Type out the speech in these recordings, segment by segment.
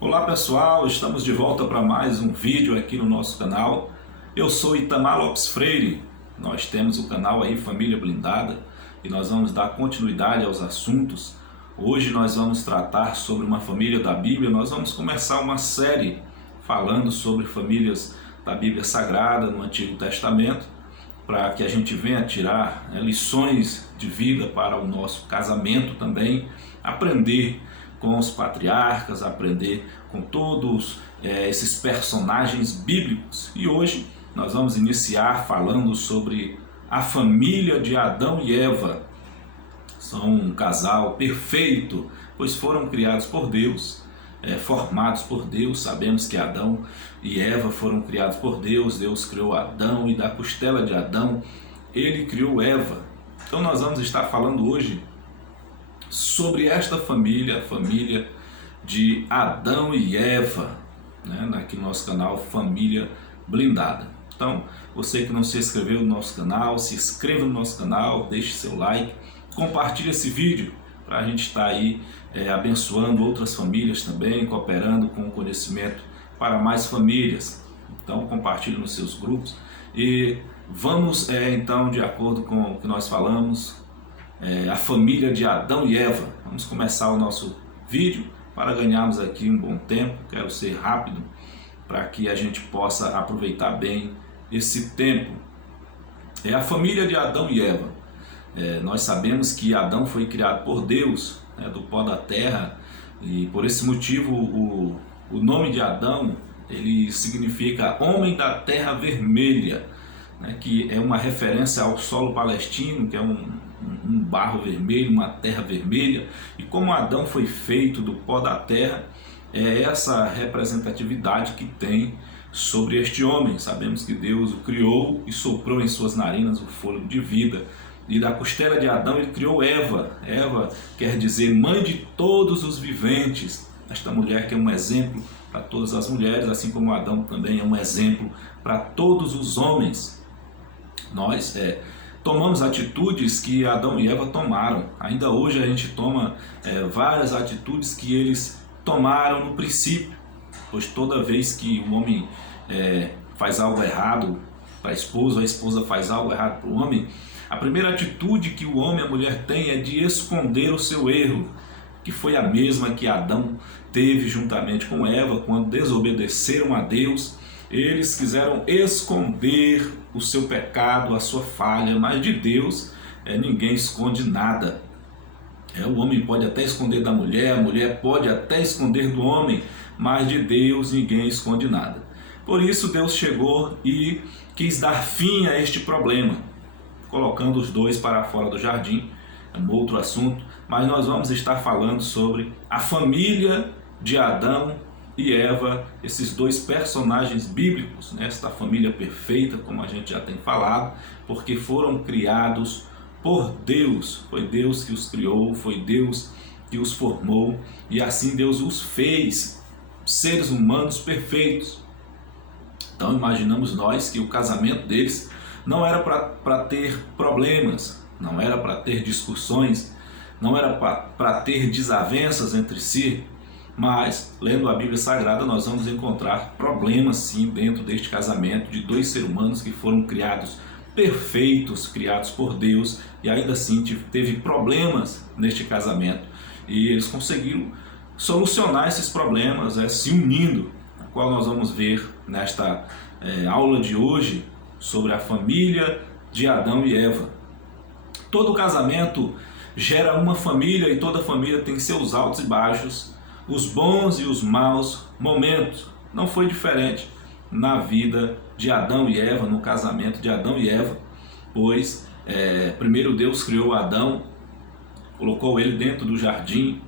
Olá pessoal, estamos de volta para mais um vídeo aqui no nosso canal. Eu sou Itamar Lopes Freire, nós temos o canal aí Família Blindada e nós vamos dar continuidade aos assuntos. Hoje nós vamos tratar sobre uma família da Bíblia, nós vamos começar uma série falando sobre famílias da Bíblia Sagrada no Antigo Testamento, para que a gente venha tirar lições de vida para o nosso casamento também, aprender com os patriarcas, aprender com todos esses personagens bíblicos. E hoje nós vamos iniciar falando sobre a família de Adão e Eva. São um casal perfeito, pois foram criados por Deus, formados por Deus. Sabemos que Adão e Eva foram criados por Deus. Deus criou Adão e da costela de Adão ele criou Eva. Então nós vamos estar falando hoje sobre esta família, a família de Adão e Eva, aqui no nosso canal Família Blindada. Então, você que não se inscreveu no nosso canal, se inscreva no nosso canal, deixe seu like, compartilhe esse vídeo para a gente estar aí abençoando outras famílias também, cooperando com o conhecimento para mais famílias. Então, compartilhe nos seus grupos e vamos então, de acordo com o que nós falamos, a família de Adão e Eva. Vamos começar o nosso vídeo para ganharmos aqui um bom tempo. Quero ser rápido para que a gente possa aproveitar bem esse tempo. É a família de Adão e Eva. Nós sabemos que Adão foi criado por Deus, do pó da terra, e por esse motivo o nome de Adão ele significa homem da terra vermelha, que é uma referência ao solo palestino, que é um barro vermelho, uma terra vermelha. E como Adão foi feito do pó da terra, é essa representatividade que tem sobre este homem. Sabemos que Deus o criou e soprou em suas narinas o fôlego de vida. E da costela de Adão ele criou Eva. Eva quer dizer mãe de todos os viventes. Esta mulher que é um exemplo para todas as mulheres, assim como Adão também é um exemplo para todos os homens. Nós tomamos atitudes que Adão e Eva tomaram. Ainda hoje a gente toma várias atitudes que eles tomaram no princípio, pois toda vez que o homem faz algo errado para a esposa faz algo errado para o homem, a primeira atitude que o homem e a mulher têm é de esconder o seu erro, que foi a mesma que Adão teve juntamente com Eva quando desobedeceram a Deus. Eles quiseram esconder o seu pecado, a sua falha, mas de Deus ninguém esconde nada. O homem pode até esconder da mulher, a mulher pode até esconder do homem, mas de Deus ninguém esconde nada. Por isso Deus chegou e quis dar fim a este problema, colocando os dois para fora do jardim. É um outro assunto, mas nós vamos estar falando sobre a família de Adão e Eva, esses dois personagens bíblicos, esta família perfeita, como a gente já tem falado, porque foram criados por Deus. Foi Deus que os criou, foi Deus que os formou, e assim Deus os fez seres humanos perfeitos. Então imaginamos nós que o casamento deles não era para ter problemas, não era para ter discussões, não era para ter desavenças entre si. Mas, lendo a Bíblia Sagrada, nós vamos encontrar problemas sim dentro deste casamento de dois seres humanos que foram criados perfeitos, criados por Deus, e ainda assim teve problemas neste casamento. E eles conseguiram solucionar esses problemas se unindo, a qual nós vamos ver nesta aula de hoje sobre a família de Adão e Eva. Todo casamento gera uma família e toda família tem seus altos e baixos, os bons e os maus momentos. Não foi diferente na vida de Adão e Eva, no casamento de Adão e Eva, pois primeiro Deus criou Adão, colocou ele dentro do jardim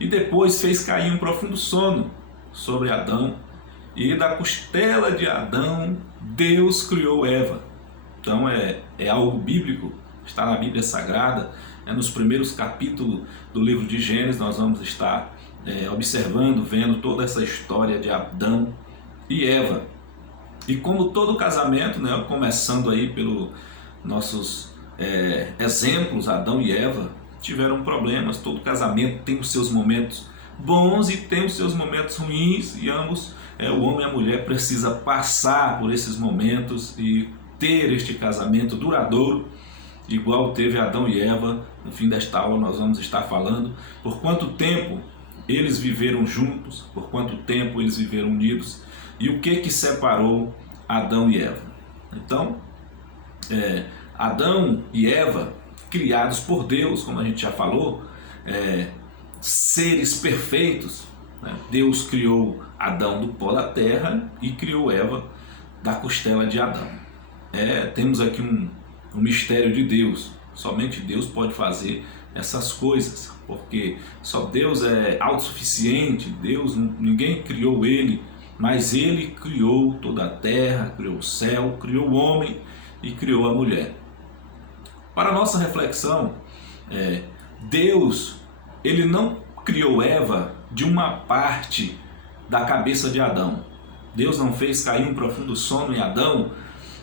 e depois fez cair um profundo sono sobre Adão, e da costela de Adão Deus criou Eva. Então é algo bíblico, está na Bíblia Sagrada. Nos primeiros capítulos do livro de Gênesis nós vamos estar observando, vendo toda essa história de Adão e Eva. E como todo casamento, começando aí pelos nossos exemplos, Adão e Eva tiveram problemas. Todo casamento tem os seus momentos bons e tem os seus momentos ruins, e ambos, o homem e a mulher, precisa passar por esses momentos e ter este casamento duradouro, igual teve Adão e Eva. No fim desta aula nós vamos estar falando por quanto tempo eles viveram juntos, por quanto tempo eles viveram unidos e o que separou Adão e Eva. Então, Adão e Eva, criados por Deus, como a gente já falou, seres perfeitos, né? Deus criou Adão do pó da terra e criou Eva da costela de Adão. Temos aqui um mistério de Deus. Somente Deus pode fazer essas coisas, porque só Deus é autossuficiente. Deus, ninguém criou Ele, mas Ele criou toda a terra, criou o céu, criou o homem e criou a mulher. Para a nossa reflexão, Deus, Ele não criou Eva de uma parte da cabeça de Adão. Deus não fez cair um profundo sono em Adão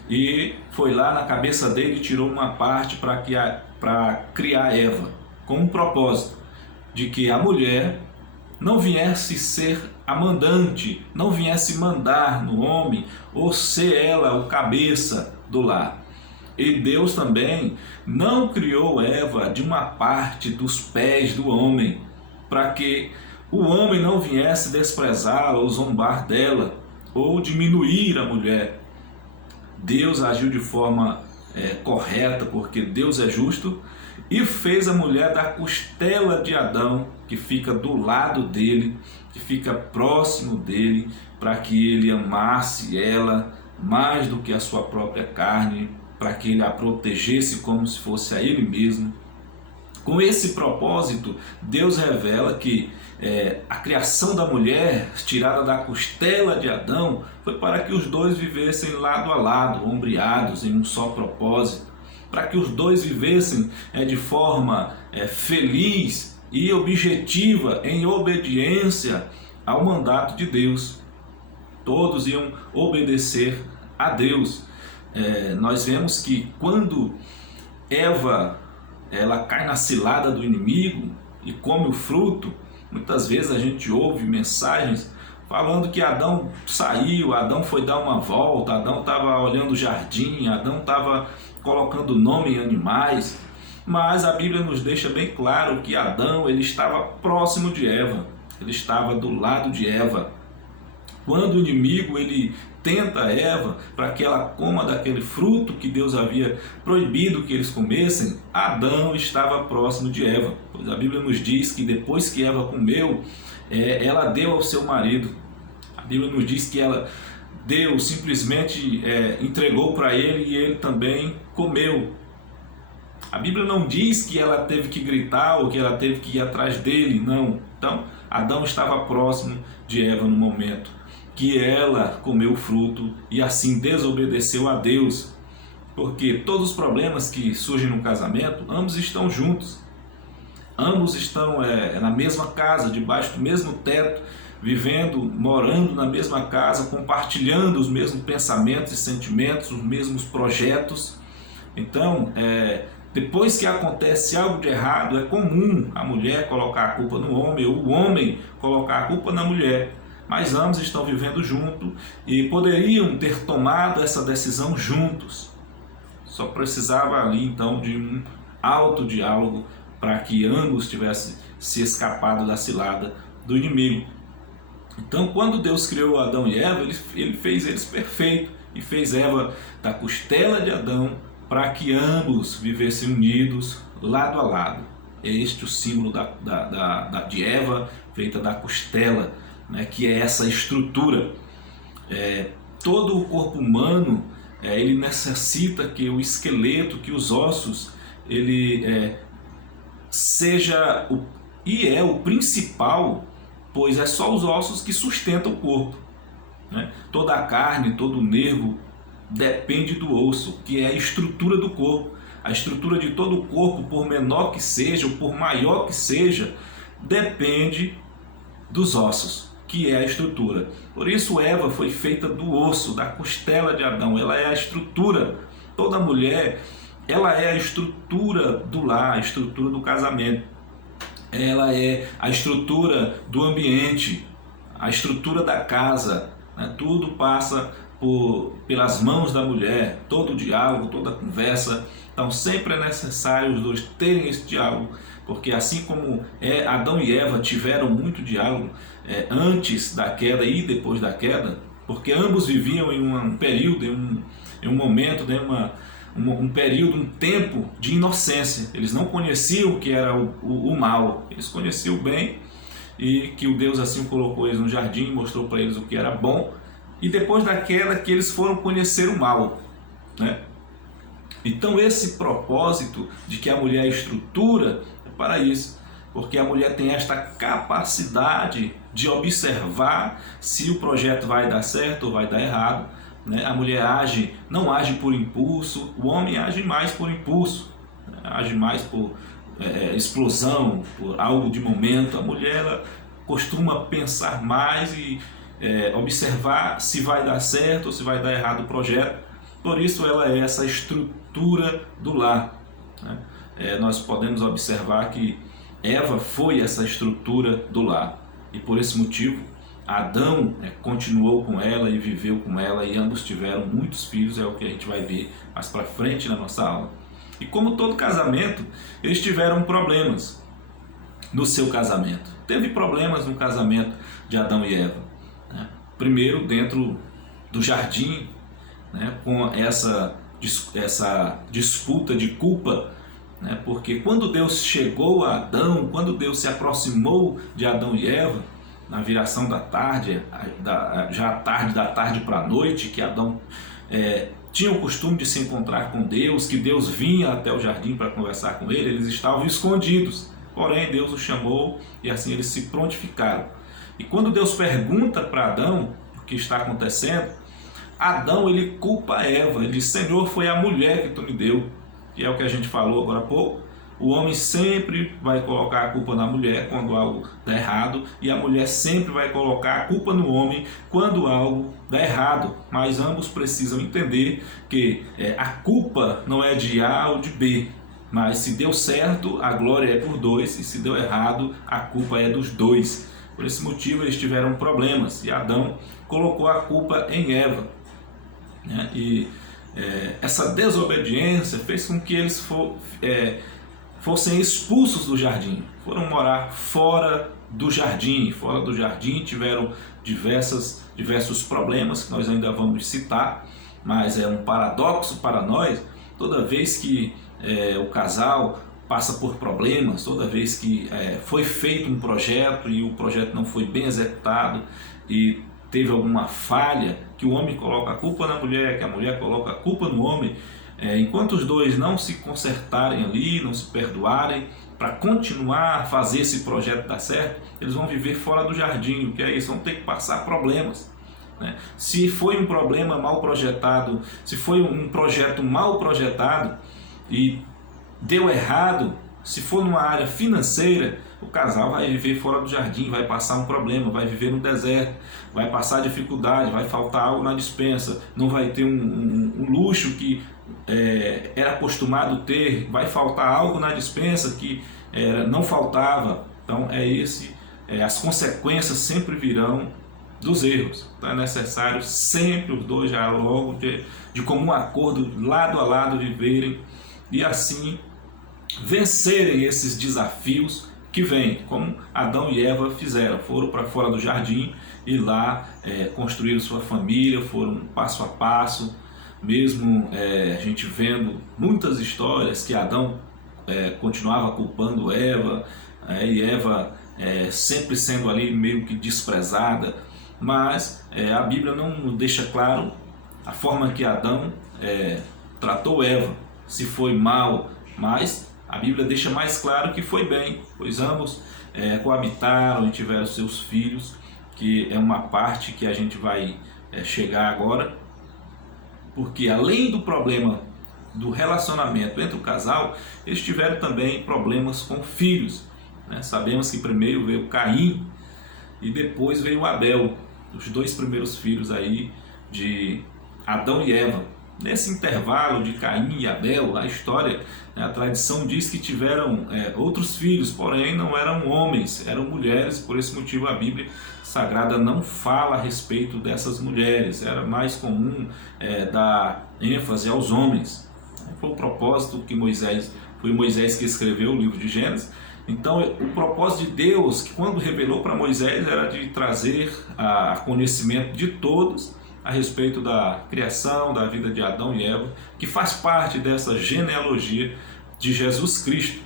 e foi lá na cabeça dele e tirou uma parte para criar Eva, com um propósito de que a mulher não viesse ser a mandante, não viesse mandar no homem ou ser ela o cabeça do lar. E Deus também não criou Eva de uma parte dos pés do homem, para que o homem não viesse desprezá-la ou zombar dela ou diminuir a mulher. Deus agiu de forma correta, porque Deus é justo, e fez a mulher da costela de Adão, que fica do lado dele, que fica próximo dele, para que ele amasse ela mais do que a sua própria carne, para que ele a protegesse como se fosse a ele mesmo. Com esse propósito, Deus revela que a criação da mulher, tirada da costela de Adão, foi para que os dois vivessem lado a lado, ombreados em um só propósito, para que os dois vivessem de forma feliz e objetiva, em obediência ao mandato de Deus. Todos iam obedecer a Deus. Nós vemos que quando Eva ela cai na cilada do inimigo e come o fruto, muitas vezes a gente ouve mensagens falando que Adão saiu, Adão foi dar uma volta, Adão estava olhando o jardim, Adão estava colocando nome em animais, mas a Bíblia nos deixa bem claro que Adão ele estava próximo de Eva, ele estava do lado de Eva. Quando o inimigo ele tenta Eva para que ela coma daquele fruto que Deus havia proibido que eles comessem, Adão estava próximo de Eva, pois a Bíblia nos diz que depois que Eva comeu, ela deu ao seu marido. A Bíblia nos diz que Deus simplesmente entregou para ele e ele também comeu. A Bíblia não diz que ela teve que gritar ou que ela teve que ir atrás dele, não. Então, Adão estava próximo de Eva no momento que ela comeu o fruto e assim desobedeceu a Deus. Porque todos os problemas que surgem no casamento, ambos estão juntos. Ambos estão na mesma casa, debaixo do mesmo teto, vivendo, morando na mesma casa, compartilhando os mesmos pensamentos e sentimentos, os mesmos projetos. Então, depois que acontece algo de errado, é comum a mulher colocar a culpa no homem ou o homem colocar a culpa na mulher. Mas ambos estão vivendo junto e poderiam ter tomado essa decisão juntos. Só precisava ali então de um alto diálogo para que ambos tivessem se escapado da cilada do inimigo. Então, quando Deus criou Adão e Eva, ele fez eles perfeitos e fez Eva da costela de Adão para que ambos vivessem unidos lado a lado. É este o símbolo de Eva, feita da costela, né, que é essa estrutura. Todo o corpo humano ele necessita que o esqueleto, que os ossos, ele seja o principal, pois é só os ossos que sustentam o corpo, né? Toda a carne, todo o nervo depende do osso, que é a estrutura do corpo. A estrutura de todo o corpo, por menor que seja ou por maior que seja, depende dos ossos, que é a estrutura. Por isso Eva foi feita do osso, da costela de Adão. Ela é a estrutura. Toda mulher, ela é a estrutura do lar, a estrutura do casamento. ela é a estrutura do ambiente, a estrutura da casa, né? Tudo passa pelas mãos da mulher, todo o diálogo, toda a conversa. Então sempre é necessário os dois terem esse diálogo, porque assim como Adão e Eva tiveram muito diálogo antes da queda e depois da queda, porque ambos viviam em um período, em um momento, né, um período, um tempo de inocência. Eles não conheciam o que era o mal, eles conheciam o bem, e que o Deus assim colocou eles no jardim, mostrou para eles o que era bom, e depois da queda que eles foram conhecer o mal, né? Então esse propósito de que a mulher é estrutura é para isso, porque a mulher tem esta capacidade de observar se o projeto vai dar certo ou vai dar errado, né? A mulher não age por impulso, o homem age mais por impulso, né? Age mais por explosão, por algo de momento. A mulher ela costuma pensar mais e observar se vai dar certo ou se vai dar errado o projeto. Por isso ela é essa estrutura do lar, né? Nós podemos observar que Eva foi essa estrutura do lar, e por esse motivo Adão continuou com ela e viveu com ela, e ambos tiveram muitos filhos, é o que a gente vai ver mais para frente na nossa aula. E como todo casamento, eles tiveram problemas no seu casamento. Teve problemas no casamento de Adão e Eva, né? Primeiro dentro do jardim, né, com essa disputa de culpa, né, porque quando Deus chegou a Adão, quando Deus se aproximou de Adão e Eva, na viração da tarde, já da tarde para a noite, que Adão tinha o costume de se encontrar com Deus, que Deus vinha até o jardim para conversar com ele, eles estavam escondidos, porém Deus os chamou e assim eles se prontificaram. E quando Deus pergunta para Adão o que está acontecendo, Adão ele culpa Eva, ele diz: Senhor, foi a mulher que tu me deu. E é o que a gente falou agora há pouco. O homem sempre vai colocar a culpa na mulher quando algo dá errado, e a mulher sempre vai colocar a culpa no homem quando algo dá errado. Mas ambos precisam entender que a culpa não é de A ou de B, mas se deu certo, a glória é por dois, e se deu errado, a culpa é dos dois. Por esse motivo eles tiveram problemas, e Adão colocou a culpa em Eva, né? E essa desobediência fez com que eles fossem expulsos do jardim, foram morar fora do jardim. Fora do jardim tiveram diversos problemas que nós ainda vamos citar, mas é um paradoxo para nós. Toda vez que o casal passa por problemas, toda vez que foi feito um projeto e o projeto não foi bem executado e teve alguma falha, que o homem coloca a culpa na mulher, que a mulher coloca a culpa no homem, enquanto os dois não se consertarem ali, não se perdoarem, para continuar a fazer esse projeto dar certo, eles vão viver fora do jardim. O que é isso? Vão ter que passar problemas, né? Se foi um problema mal projetado, se foi um projeto mal projetado e deu errado, se for numa área financeira, o casal vai viver fora do jardim, vai passar um problema, vai viver no deserto, vai passar dificuldade, vai faltar algo na despensa, não vai ter um luxo que era acostumado ter, vai faltar algo na despensa que não faltava. Então as consequências sempre virão dos erros. Então é necessário sempre os dois já logo de comum acordo, lado a lado, viverem e assim vencerem esses desafios que vêm, como Adão e Eva fizeram. Foram para fora do jardim e lá construíram sua família, foram passo a passo, mesmo a gente vendo muitas histórias que Adão continuava culpando Eva, e Eva sempre sendo ali meio que desprezada, mas a Bíblia não deixa claro a forma que Adão tratou Eva, se foi mal, mas a Bíblia deixa mais claro que foi bem, pois ambos coabitaram e tiveram seus filhos, que é uma parte que a gente vai chegar agora, porque além do problema do relacionamento entre o casal, eles tiveram também problemas com filhos, né? Sabemos que primeiro veio Caim e depois veio Abel, os dois primeiros filhos aí de Adão e Eva. Nesse intervalo de Caim e Abel, a história, a tradição diz que tiveram outros filhos, porém não eram homens, eram mulheres. Por esse motivo a Bíblia Sagrada não fala a respeito dessas mulheres. Era mais comum dar ênfase aos homens. Foi o propósito que foi Moisés que escreveu o livro de Gênesis. Então o propósito de Deus, que quando revelou para Moisés, era de trazer a conhecimento de todos a respeito da criação, da vida de Adão e Eva, que faz parte dessa genealogia de Jesus Cristo.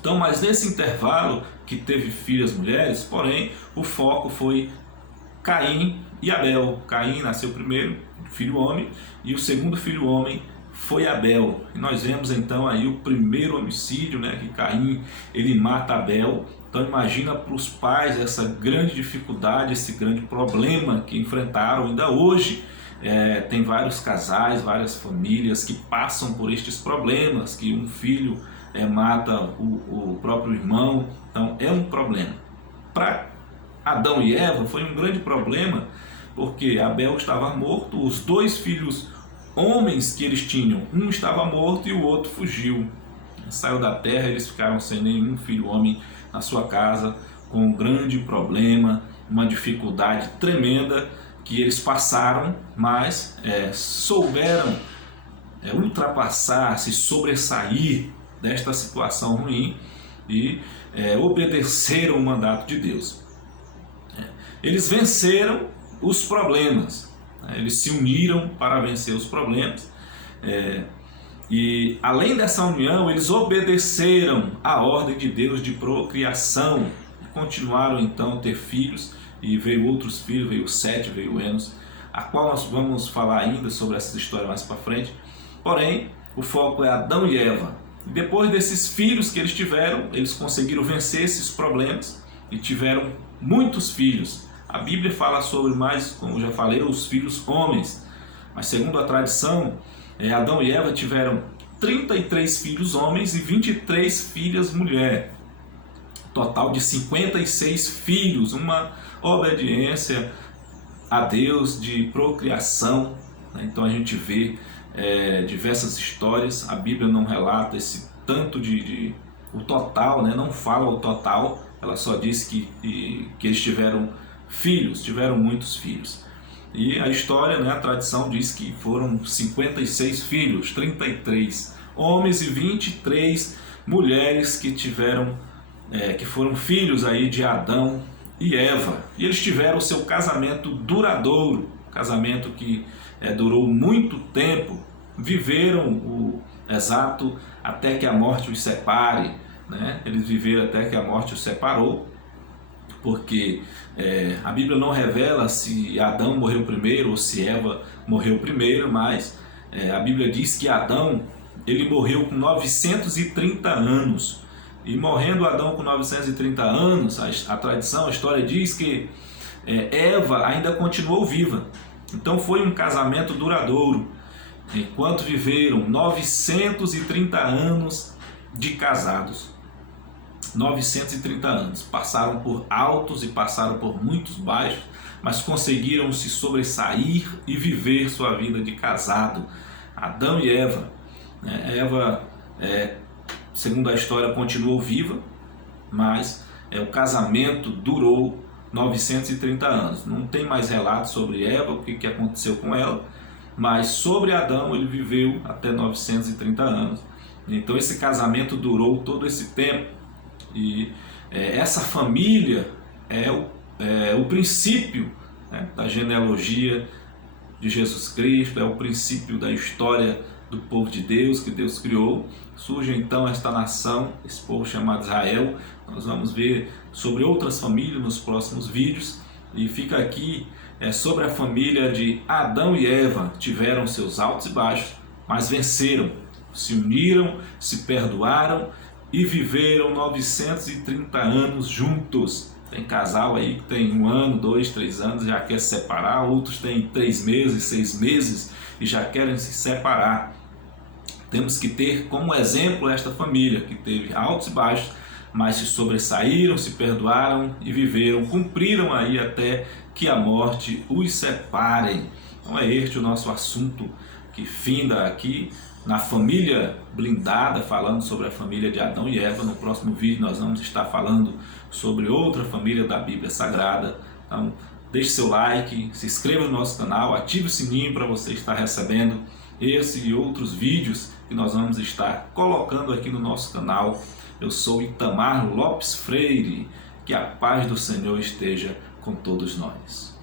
Então, mas nesse intervalo que teve filhas mulheres, porém, o foco foi Caim e Abel. Caim nasceu primeiro, filho homem, e o segundo filho homem foi Abel. E nós vemos então aí o primeiro homicídio, que Caim ele mata Abel. Então imagina para os pais essa grande dificuldade, esse grande problema que enfrentaram. Ainda hoje tem vários casais, várias famílias que passam por estes problemas, que um filho mata o próprio irmão. Então é um problema. Para Adão e Eva foi um grande problema, porque Abel estava morto, os dois filhos homens que eles tinham, um estava morto e o outro fugiu, saiu da terra. Eles ficaram sem nenhum filho homem na sua casa, com um grande problema, uma dificuldade tremenda que eles passaram, mas souberam ultrapassar, se sobressair desta situação ruim e obedeceram o mandato de Deus. Eles venceram os problemas, eles se uniram para vencer os problemas, e além dessa união, eles obedeceram à ordem de Deus de procriação, e continuaram então a ter filhos, e veio outros filhos, veio Sete, veio Enos, a qual nós vamos falar ainda sobre essa história mais para frente. Porém, o foco é Adão e Eva. E depois desses filhos que eles tiveram, eles conseguiram vencer esses problemas e tiveram muitos filhos. A Bíblia fala sobre mais, como eu já falei, os filhos homens. Mas segundo a tradição, Adão e Eva tiveram 33 filhos homens e 23 filhas mulheres. Total de 56 filhos, uma obediência a Deus de procriação. Então a gente vê diversas histórias. A Bíblia não relata esse tanto o total, não fala o total. Ela só diz que eles tiveram filhos, tiveram muitos filhos. E a história, a tradição diz que foram 56 filhos, 33 homens e 23 mulheres que foram filhos aí de Adão e Eva. E eles tiveram o seu casamento duradouro, casamento que durou muito tempo, viveram o exato até que a morte os separe, Eles viveram até que a morte os separou, porque a Bíblia não revela se Adão morreu primeiro ou se Eva morreu primeiro, mas a Bíblia diz que Adão ele morreu com 930 anos. E morrendo Adão com 930 anos, a tradição, a história diz que Eva ainda continuou viva. Então foi um casamento duradouro, enquanto viveram 930 anos de casados. 930 anos, passaram por altos e passaram por muitos baixos, mas conseguiram se sobressair e viver sua vida de casado. Adão e Eva. Eva, segundo a história, continuou viva, mas o casamento durou 930 anos. Não tem mais relatos sobre Eva, o que aconteceu com ela, mas sobre Adão ele viveu até 930 anos. Então esse casamento durou todo esse tempo. E essa família é o princípio da genealogia de Jesus Cristo, é o princípio da história do povo de Deus, que Deus criou. Surge então esta nação, esse povo chamado Israel. Nós vamos ver sobre outras famílias nos próximos vídeos. E fica aqui sobre a família de Adão e Eva. Tiveram seus altos e baixos, mas venceram, se uniram, se perdoaram e viveram 930 anos juntos. Tem casal aí que tem 1 ano, 2, 3 anos, já quer se separar. Outros têm 3 meses, 6 meses e já querem se separar. Temos que ter como exemplo esta família que teve altos e baixos, mas se sobressaíram, se perdoaram e viveram, cumpriram aí até que a morte os separe. Então é este o nosso assunto que finda aqui na família blindada, falando sobre a família de Adão e Eva. No próximo vídeo nós vamos estar falando sobre outra família da Bíblia Sagrada. Então, deixe seu like, se inscreva no nosso canal, ative o sininho para você estar recebendo esse e outros vídeos que nós vamos estar colocando aqui no nosso canal. Eu sou Itamar Lopes Freire, que a paz do Senhor esteja com todos nós.